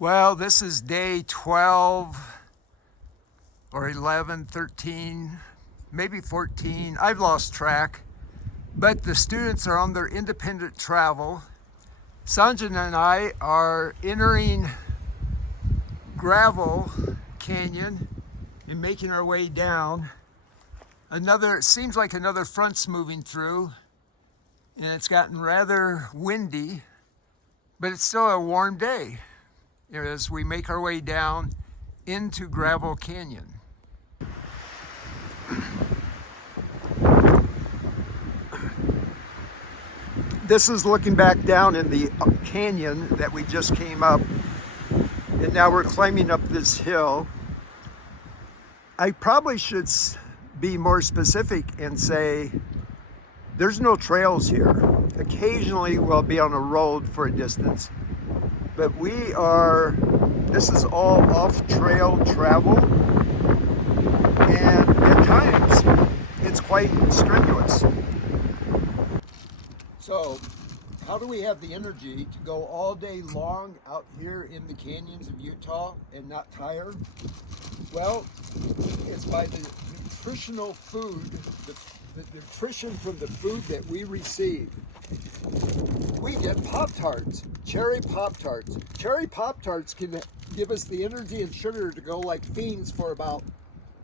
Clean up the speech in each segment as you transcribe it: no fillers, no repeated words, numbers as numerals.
Well, this is day 12 or 11, 13, maybe 14. I've lost track, but the students are on their independent travel. Sanjan and I are entering Gravel Canyon and making our way down. It seems like another front's moving through, and it's gotten rather windy, but it's still a warm day as we make our way down into Gravel Canyon. This is looking back down in the canyon that we just came up, and now we're climbing up this hill. I probably should be more specific and say there's no trails here. Occasionally we'll be on a road for a distance, but this is all off-trail travel, and at times it's quite strenuous. So how do we have the energy to go all day long out here in the canyons of Utah and not tire? Well, it's by the nutritional food, the nutrition from the food that we receive. We get Pop-Tarts, cherry Pop-Tarts. Cherry Pop-Tarts can give us the energy and sugar to go like fiends for about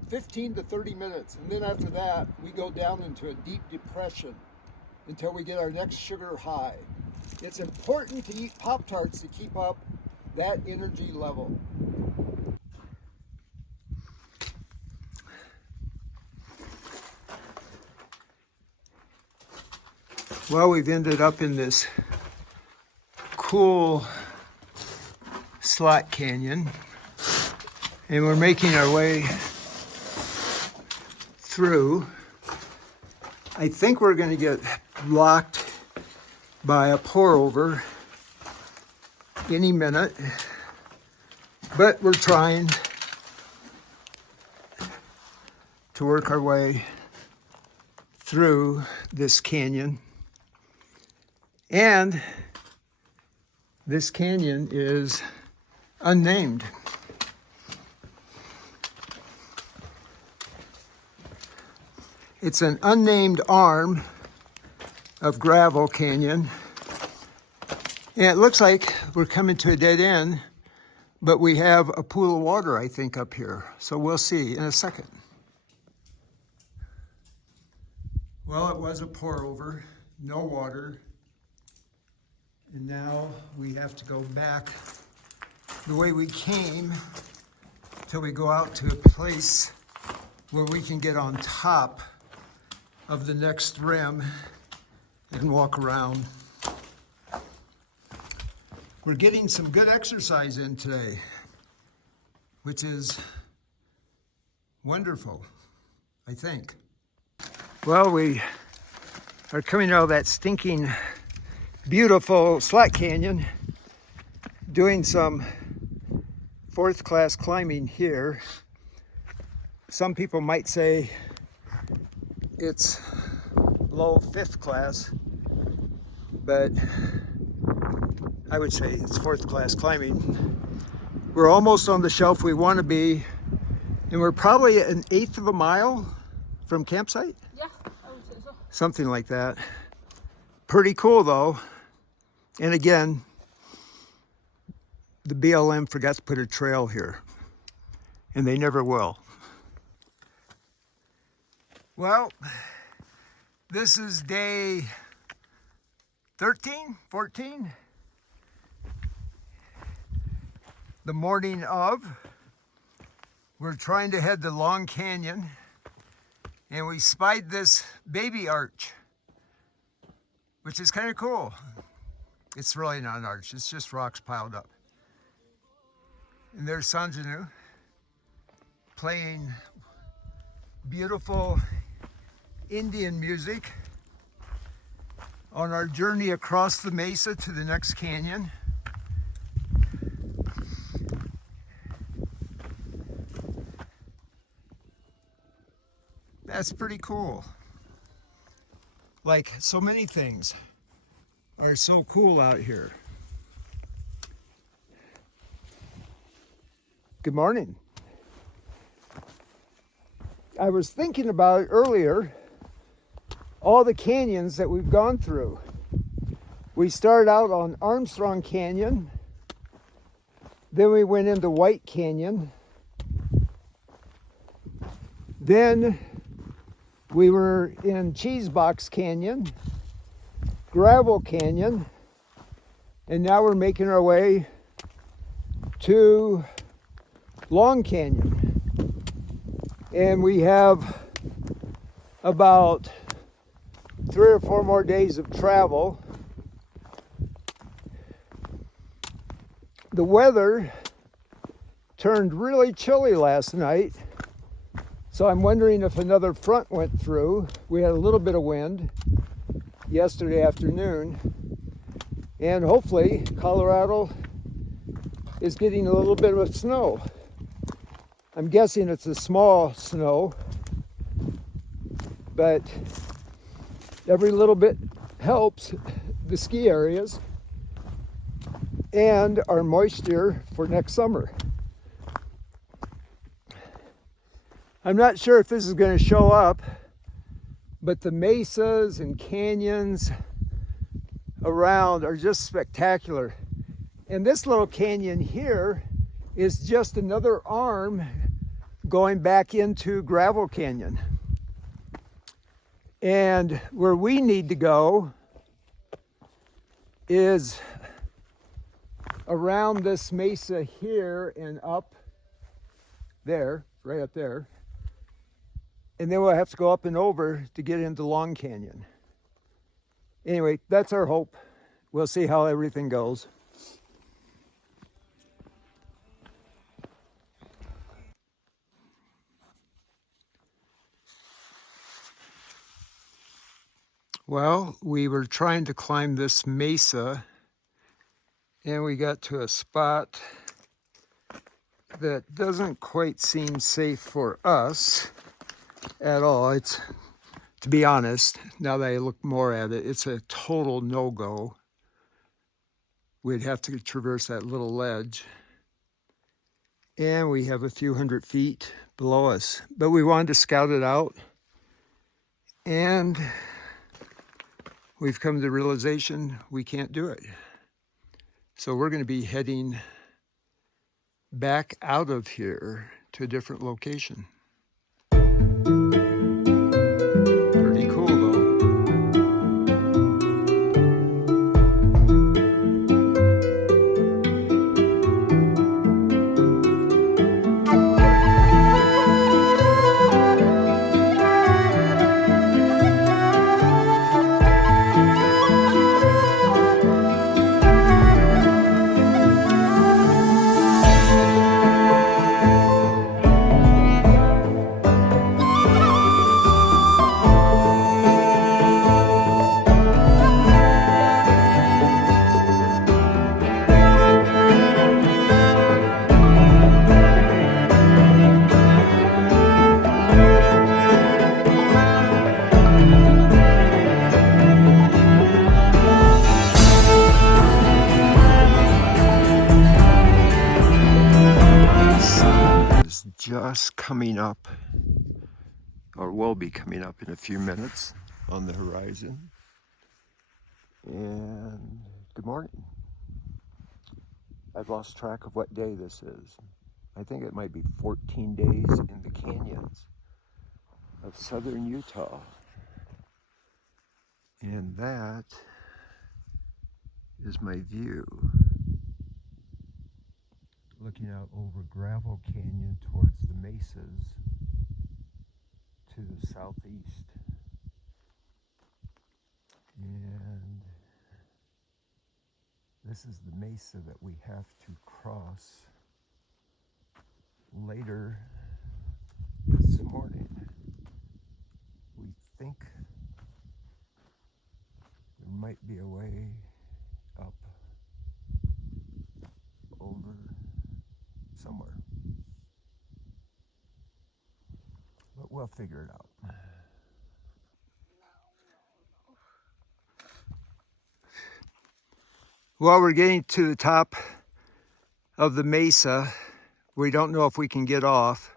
15 to 30 minutes. And then after that, we go down into a deep depression until we get our next sugar high. It's important to eat Pop-Tarts to keep up that energy level. Well, we've ended up in this cool slot canyon, and we're making our way through. I think we're going to get blocked by a pour-over any minute, but we're trying to work our way through this canyon. And this canyon is unnamed. It's an unnamed arm of Gravel Canyon. And it looks like we're coming to a dead end, but we have a pool of water, I think, up here. So we'll see in a second. Well, it was a pour-over, no water. And now we have to go back the way we came till we go out to a place where we can get on top of the next rim and walk around. We're getting some good exercise in today, which is wonderful, I think. Well, we are coming out of that stinking beautiful slot canyon, doing some fourth class climbing here. Some people might say it's low fifth class, but I would say it's fourth class climbing. We're almost on the shelf we want to be, and we're probably an eighth of a mile from campsite. Yeah, I would say so. Something like that. Pretty cool though. And again, the BLM forgot to put a trail here, and they never will. Well, this is day 13, 14. The morning of. We're trying to head to Long Canyon, and we spied this baby arch, which is kind of cool. It's really not an arch, it's just rocks piled up. And there's Sanjanu playing beautiful Indian music on our journey across the mesa to the next canyon. That's pretty cool. Like so many things are so cool out here. Good morning. I was thinking about earlier all the canyons that we've gone through. We started out on Armstrong Canyon, then we went into White Canyon, then we were in Cheesebox Canyon, Gravel Canyon, and now we're making our way to Long Canyon. And we have about 3 or 4 more days of travel. The weather turned really chilly last night, so I'm wondering if another front went through. We had a little bit of wind yesterday afternoon, and hopefully Colorado is getting a little bit of snow. I'm guessing it's a small snow, but every little bit helps the ski areas and our moisture for next summer. I'm not sure if this is going to show up, but the mesas and canyons around are just spectacular. And this little canyon here is just another arm going back into Gravel Canyon. And where we need to go is around this mesa here and up there, right up there. And then we'll have to go up and over to get into Long Canyon. Anyway, that's our hope. We'll see how everything goes. Well, we were trying to climb this mesa, and we got to a spot that doesn't quite seem safe for us at all. It's, to be honest, now that I look more at it, it's a total no-go. We'd have to traverse that little ledge, and we have a few hundred feet below us. But we wanted to scout it out, and we've come to the realization we can't do it. So we're going to be heading back out of here to a different location. Pretty cool though. Just coming up, or will be coming up in a few minutes on the horizon. And good morning. I've lost track of what day this is. I think it might be 14 days in the canyons of southern Utah. And that is my view. Looking out over Gravel Canyon towards the mesas to the southeast. And this is the mesa that we have to cross later this morning. We think there might be a way up over somewhere, but we'll figure it out. Well, we're getting to the top of the mesa. We don't know if we can get off.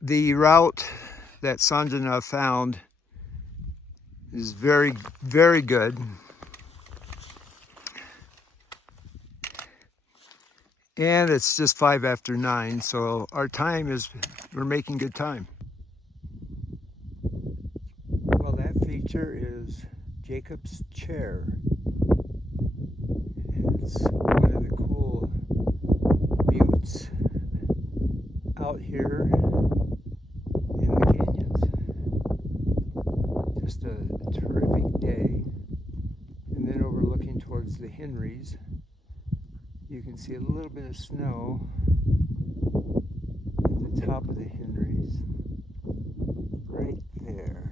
The route that Sanjana found is very, very good. And it's just 5 after 9, so our time is, we're making good time. Well, that feature is Jacob's Chair. It's one of the cool buttes out here in the canyons. Just a terrific day. And then overlooking towards the Henrys, you can see a little bit of snow at the top of the Henrys, right there.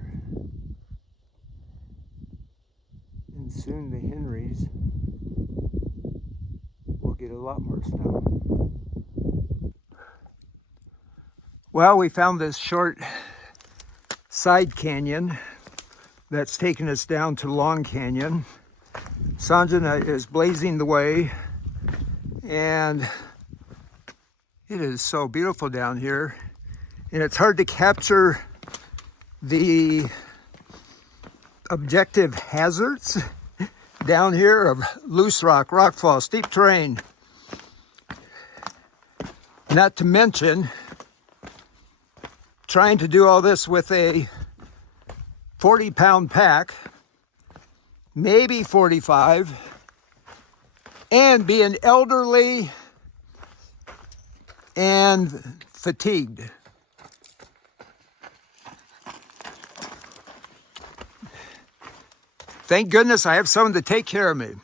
And soon the Henrys will get a lot more snow. Well, we found this short side canyon that's taken us down to Long Canyon. Sanjana is blazing the way, and it is so beautiful down here. And it's hard to capture the objective hazards down here of loose rock, rockfall, steep terrain. Not to mention trying to do all this with a 40-pound pack, maybe 45, and being elderly and fatigued. Thank goodness I have someone to take care of me.